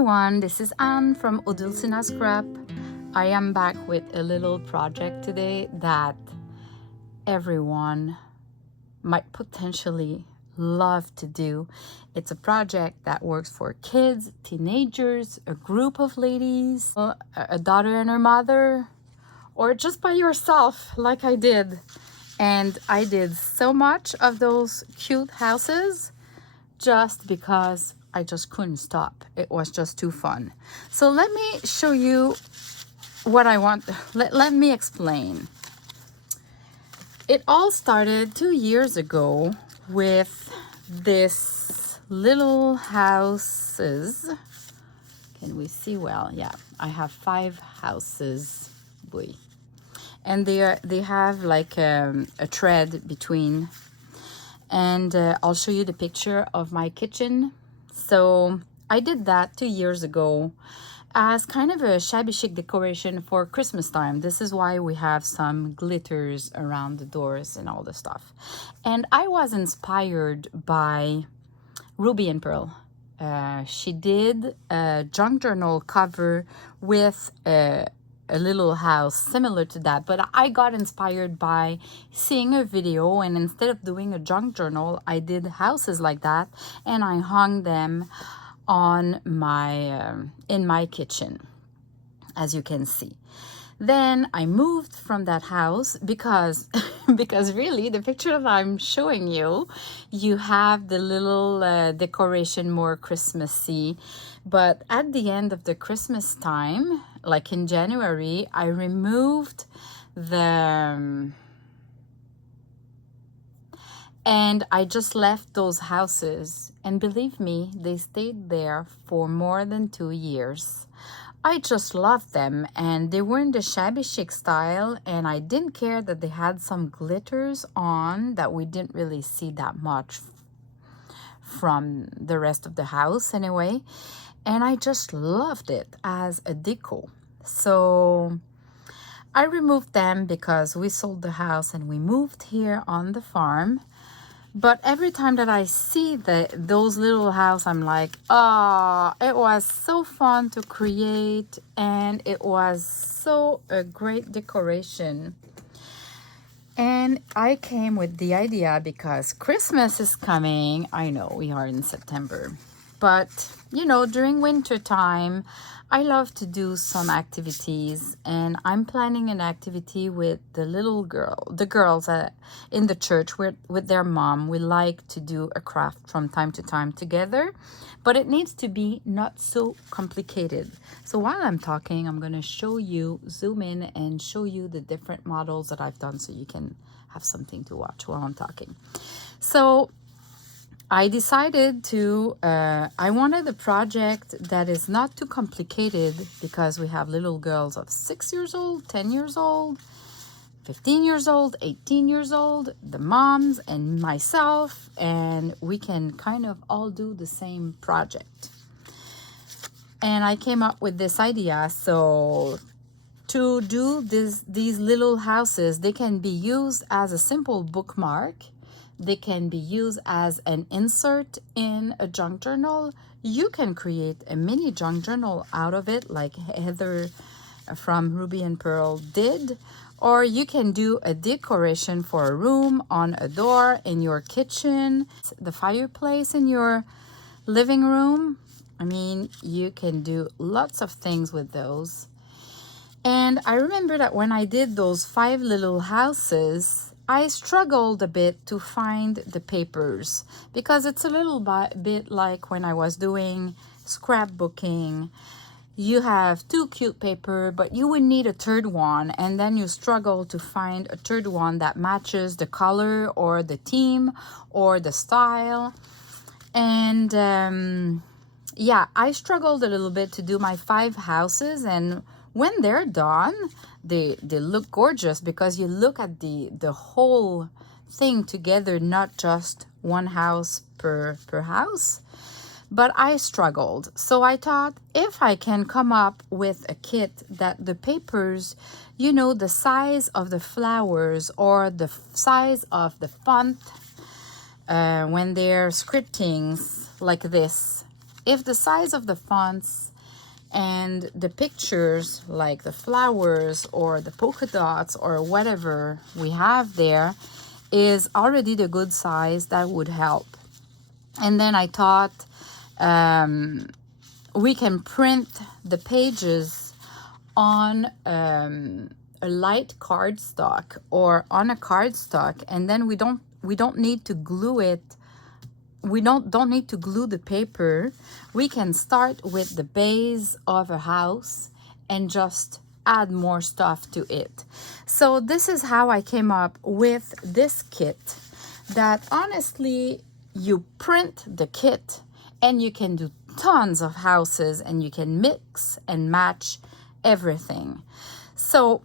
everyone, this is Anne from Odulcina Scrap. I am back with a little project today that everyone might potentially love to do. It's a project that works for kids, teenagers, a group of ladies, a daughter and her mother, or just by yourself like I did. And I did so much of those cute houses just because I just couldn't stop. It was just too fun. So let me show you what I want. Let me explain. It all started 2 years ago with this little houses. Can we see well? Yeah, I have 5 houses. Boy. And they have like a thread between. And I'll show you the picture of my kitchen. So I did that 2 years ago as kind of a shabby chic decoration for Christmas time. This is why we have some glitters around the doors and all the stuff. And I was inspired by Ruby and Pearl. She did a junk journal cover with a little house similar to that, but I got inspired by seeing a video, and instead of doing a junk journal, I did houses like that, and I hung them on my in my kitchen, as you can see. Then I moved from that house because because really the picture that I'm showing you, you have the little decoration more Christmassy, but at the end of the Christmas time, like in January, I removed the and I just left those houses, and believe me, they stayed there for more than 2 years. I just loved them, and they were in the shabby chic style, and I didn't care that they had some glitters on that we didn't really see that much from the rest of the house anyway, and I just loved it as a deco. So I removed them because we sold the house and we moved here on the farm. But every time that I see those little houses, I'm like, oh, it was so fun to create, and it was so a great decoration. And I came with the idea because Christmas is coming. I know we are in September, but you know, during winter time, I love to do some activities, and I'm planning an activity with the girls in the church with their mom. We like to do a craft from time to time together, but it needs to be not so complicated. So while I'm talking, I'm going to zoom in and show you the different models that I've done so you can have something to watch while I'm talking. So I decided I wanted a project that is not too complicated because we have little girls of 6 years old, 10 years old, 15 years old, 18 years old, the moms and myself, and we can kind of all do the same project. And I came up with this idea. So to do these little houses, they can be used as a simple bookmark. They can be used as an insert in a junk journal. You can create a mini junk journal out of it, like Heather from Ruby and Pearl did. Or you can do a decoration for a room, on a door, in your kitchen, the fireplace in your living room. I mean, you can do lots of things with those. And I remember that when I did those 5 little houses, I struggled a bit to find the papers because it's a little bit like when I was doing scrapbooking. You have 2 cute paper, but you would need a third one, and then you struggle to find a third one that matches the color or the theme or the style. And yeah, I struggled a little bit to do my 5 houses, and when they're done, they look gorgeous because you look at the whole thing together, not just one house per house. But I struggled. So I thought, if I can come up with a kit that the papers, you know, the size of the flowers or the size of the font when they're scripting like this, if the size of the fonts and the pictures like the flowers or the polka dots or whatever we have there is already the good size that would help. And then I thought we can print the pages on a light cardstock or on a cardstock, and then we don't need to glue it. We don't need to glue the paper. We can start with the base of a house and just add more stuff to it. So this is how I came up with this kit, that honestly you print the kit and you can do tons of houses and you can mix and match everything. So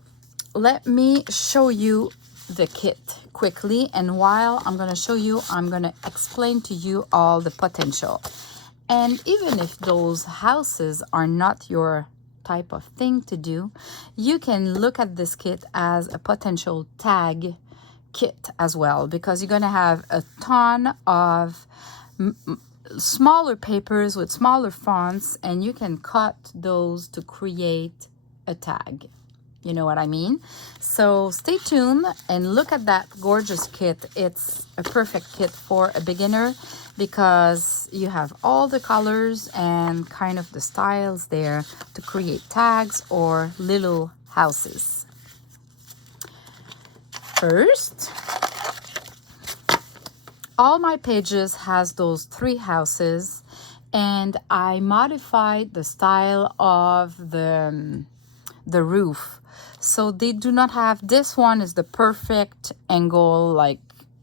let me show you the kit quickly, and while I'm going to show you, I'm going to explain to you all the potential. And even if those houses are not your type of thing to do, you can look at this kit as a potential tag kit as well, because you're going to have a ton of smaller papers with smaller fonts, and you can cut those to create a tag. You know what I mean? So stay tuned and look at that gorgeous kit. It's a perfect kit for a beginner because you have all the colors and kind of the styles there to create tags or little houses. First, all my pages has those 3 houses, and I modified the style of the roof. So they do not have, this one is the perfect angle, like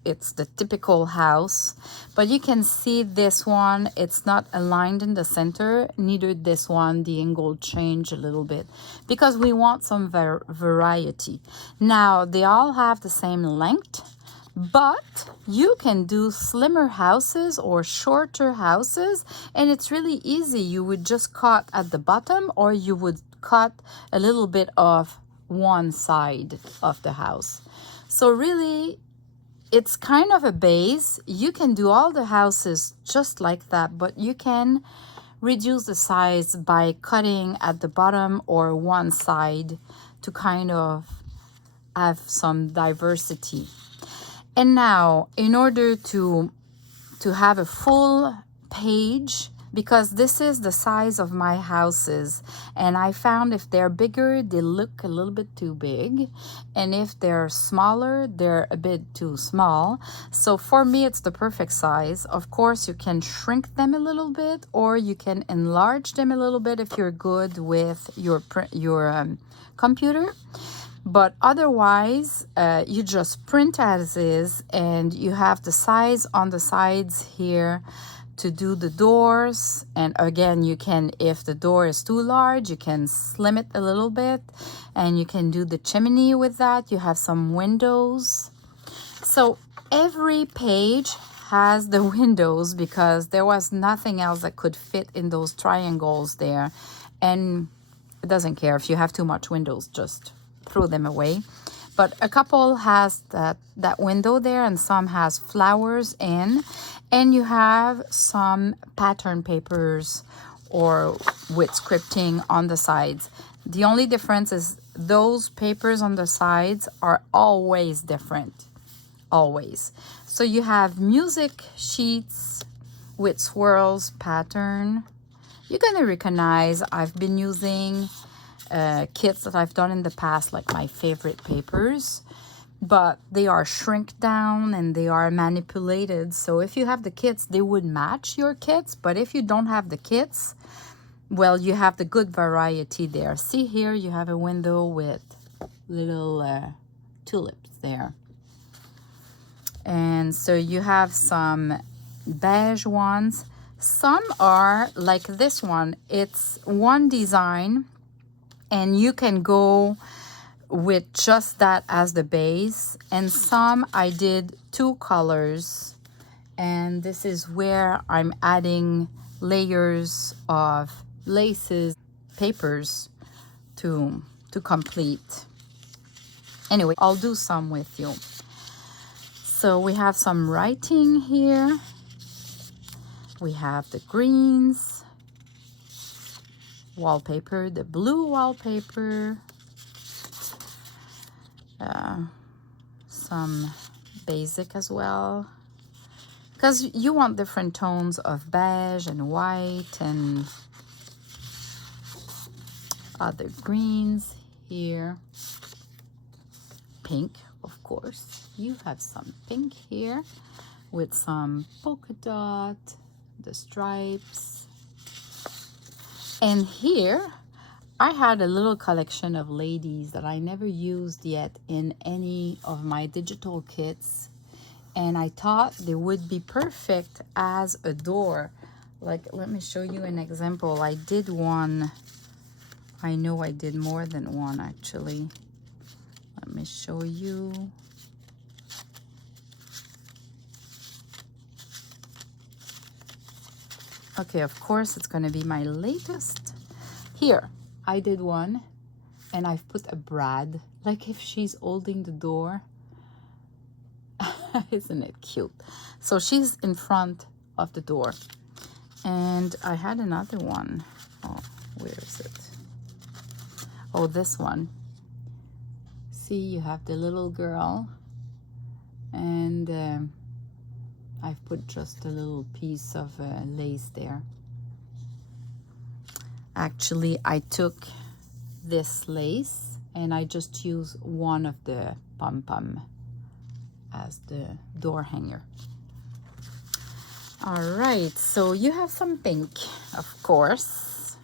it's the typical house, but you can see this one, it's not aligned in the center, neither this one, the angle changed a little bit because we want some variety. Now they all have the same length, but you can do slimmer houses or shorter houses, and it's really easy. You would just cut at the bottom, or you would cut a little bit of one side of the house. So really, it's kind of a base. You can do all the houses just like that, but you can reduce the size by cutting at the bottom or one side to kind of have some diversity. And now, in order to have a full page, because this is the size of my houses, and I found if they're bigger, they look a little bit too big, and if they're smaller, they're a bit too small. So for me, it's the perfect size. Of course, you can shrink them a little bit, or you can enlarge them a little bit if you're good with your computer. But otherwise, you just print as is, and you have the size on the sides here to do the doors. And again, you can, if the door is too large, you can slim it a little bit, and you can do the chimney with that. You have some windows. So every page has the windows because there was nothing else that could fit in those triangles there. And it doesn't care if you have too much windows, just throw them away. But a couple has that window there, and some has flowers in, and you have some pattern papers or with scripting on the sides. The only difference is those papers on the sides are always different, always. So you have music sheets with swirls pattern. You're gonna recognize I've been using kits that I've done in the past, like my favorite papers, but they are shrink down and they are manipulated. So if you have the kits, they would match your kits, but if you don't have the kits, well, you have the good variety there. See here, you have a window with little tulips there. And so you have some beige ones. Some are like this one. It's one design, and you can go with just that as the base. And some I did 2 colors, and this is where I'm adding layers of laces, papers to complete. Anyway, I'll do some with you. So we have some writing here. We have the greens. wallpaper, the blue wallpaper, some basic as well, because you want different tones of beige and white and other greens here. Pink, of course. You have some pink here with some polka dot, the stripes. And here I had a little collection of ladies that I never used yet in any of my digital kits, and I thought they would be perfect as a door. Like, let me show you an example. I did one. I know I did more than one actually. Let me show you. Okay, of course it's going to be my latest. Here, I did one and I've put a brad, like if she's holding the door. Isn't it cute? So she's in front of the door. And I had another one. Oh, where is it? Oh, this one. See, you have the little girl, and I've put just a little piece of lace there. Actually, I took this lace and I just used one of the pom-pom as the door hanger. All right, so you have some pink, of course,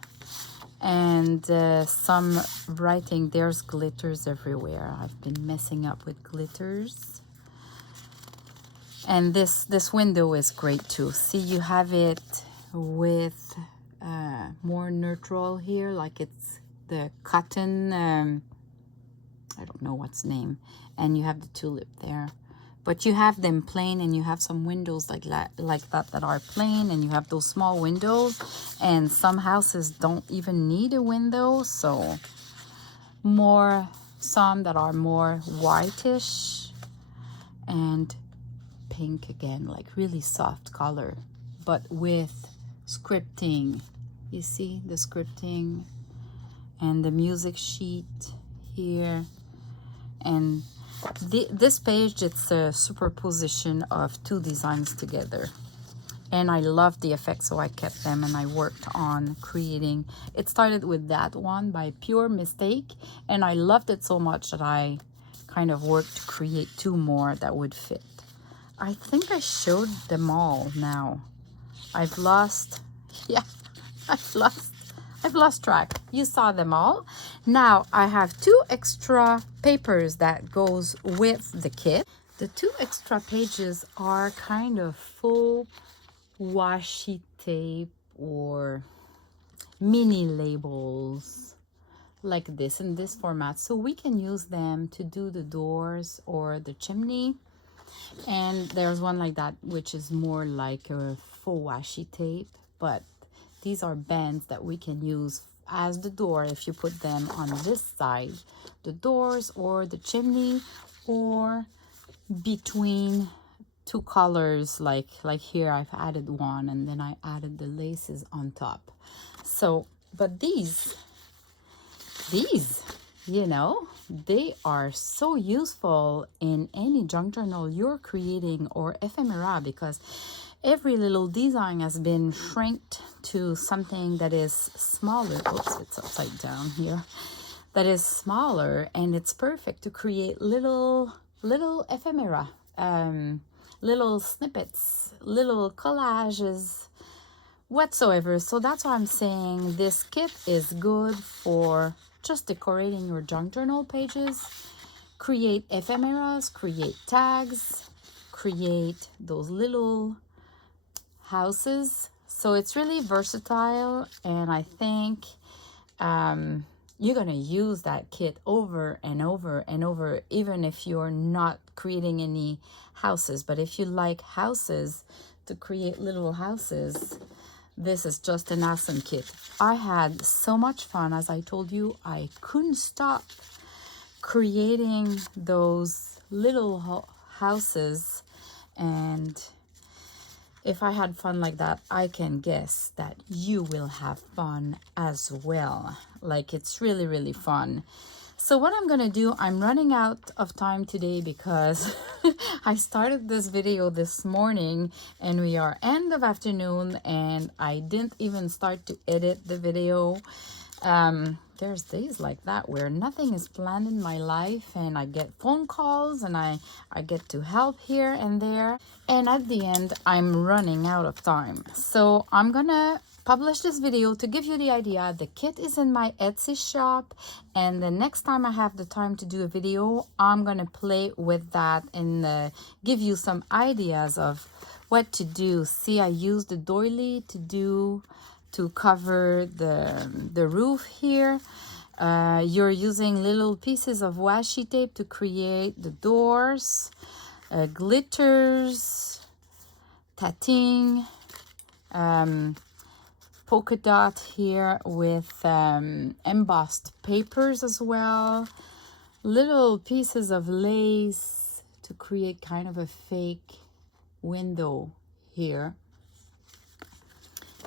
and some writing. There's glitters everywhere. I've been messing up with glitters. And this window is great too. See, you have it with more neutral here, like it's the cotton, I don't know what's name, and you have the tulip there. But you have them plain, and you have some windows like that that are plain, and you have those small windows, and some houses don't even need a window. So some that are more whitish and pink again, like really soft color, but with scripting. You see the scripting and the music sheet here. And this page, it's a superposition of two designs together, and I loved the effect, so I kept them and I worked on creating. It started with that one by pure mistake, and I loved it so much that I kind of worked to create two more that would fit. I think I showed them all now. I've lost track. You saw them all. Now I have two extra papers that goes with the kit. The two extra pages are kind of full washi tape or mini labels like this in this format, so we can use them to do the doors or the chimney. And there's one like that which is more like a full washi tape, but these are bands that we can use as the door if you put them on this side, the doors or the chimney, or between two colors, like here I've added one and then I added the laces on top. So, but these, you know, they are so useful in any junk journal you're creating or ephemera, because every little design has been shrinked to something that is smaller. Oops, it's upside down here. That is smaller, and it's perfect to create little ephemera, little snippets, little collages, whatsoever. So that's why I'm saying this kit is good for just decorating your junk journal pages. Create ephemeras, create tags, create those little houses. So it's really versatile, and I think you're gonna use that kit over and over and over, even if you're not creating any houses. But if you like houses, to create little houses, this is just an awesome kit. I had so much fun. As I told you, I couldn't stop creating those little houses, and if I had fun like that, I can guess that you will have fun as well. Like, it's really, really fun. So what I'm gonna do, I'm running out of time today because I started this video this morning and we are end of afternoon and I didn't even start to edit the video. There's days like that where nothing is planned in my life and I get phone calls and I get to help here and there. And at the end, I'm running out of time. So I'm gonna publish this video to give you the idea. The kit is in my Etsy shop, and the next time I have the time to do a video, I'm gonna play with that and give you some ideas of what to do. See, I used the doily to cover the roof here. You're using little pieces of washi tape to create the doors, glitters, tatting, polka dot here with embossed papers as well, little pieces of lace to create kind of a fake window here.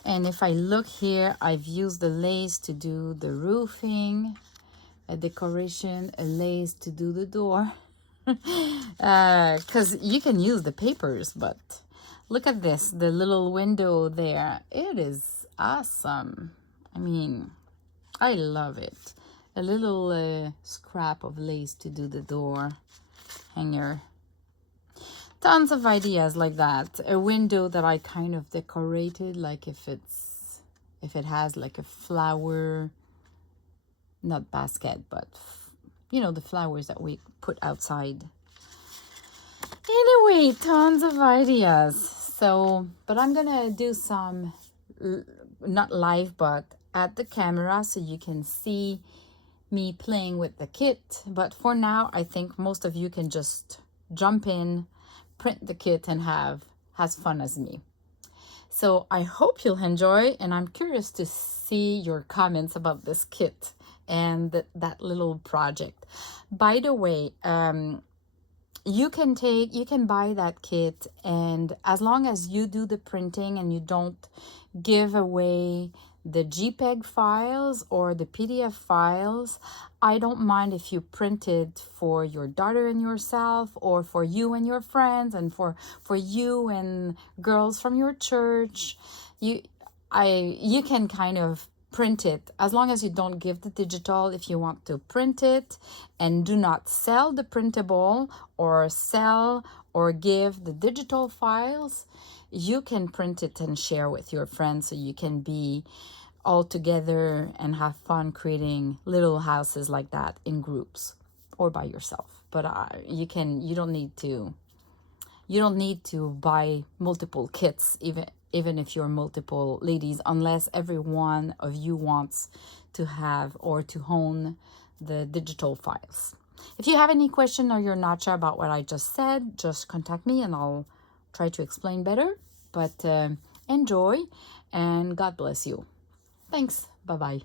And if I look here, I've used the lace to do the roofing, a decoration, a lace to do the door. Because you can use the papers, but look at this, the little window there. It is awesome. I mean, I love it. A little scrap of lace to do the door hanger. Tons of ideas like that. A window that I kind of decorated, like if it has like a flower, not basket, but you know, the flowers that we put outside. Anyway, tons of ideas. So, but I'm gonna do some, not live, but at the camera so you can see me playing with the kit. But for now, I think most of you can just jump in, print the kit, and have as fun as me. So I hope you'll enjoy, and I'm curious to see your comments about this kit and that little project. By the way, you can buy that kit, and as long as you do the printing and you don't give away the JPEG files or the PDF files, I don't mind if you print it for your daughter and yourself, or for you and your friends, and for you and girls from your church. You can kind of print it, as long as you don't give the digital. If you want to print it and do not sell the printable or sell or give the digital files, you can print it and share with your friends, so you can be all together and have fun creating little houses like that in groups or by yourself. But you don't need to buy multiple kits, even if you're multiple ladies, unless every one of you wants to have or to own the digital files. If you have any question or you're not sure about what I just said, just contact me and I'll try to explain better. But enjoy, and God bless you. Thanks. Bye-bye.